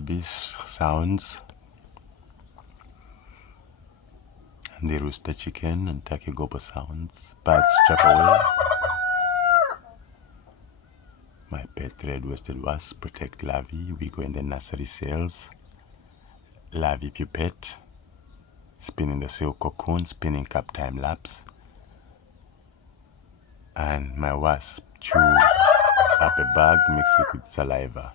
ibis sounds, and the rooster chicken and turkey gobble sounds. Birds chirp away. My pet red worsted wasp protect larvae. We go in the nursery cells. Larvae pupate, spinning the silk cocoon, spinning cap time lapse. And my wasp chew up a bag, mix it with saliva.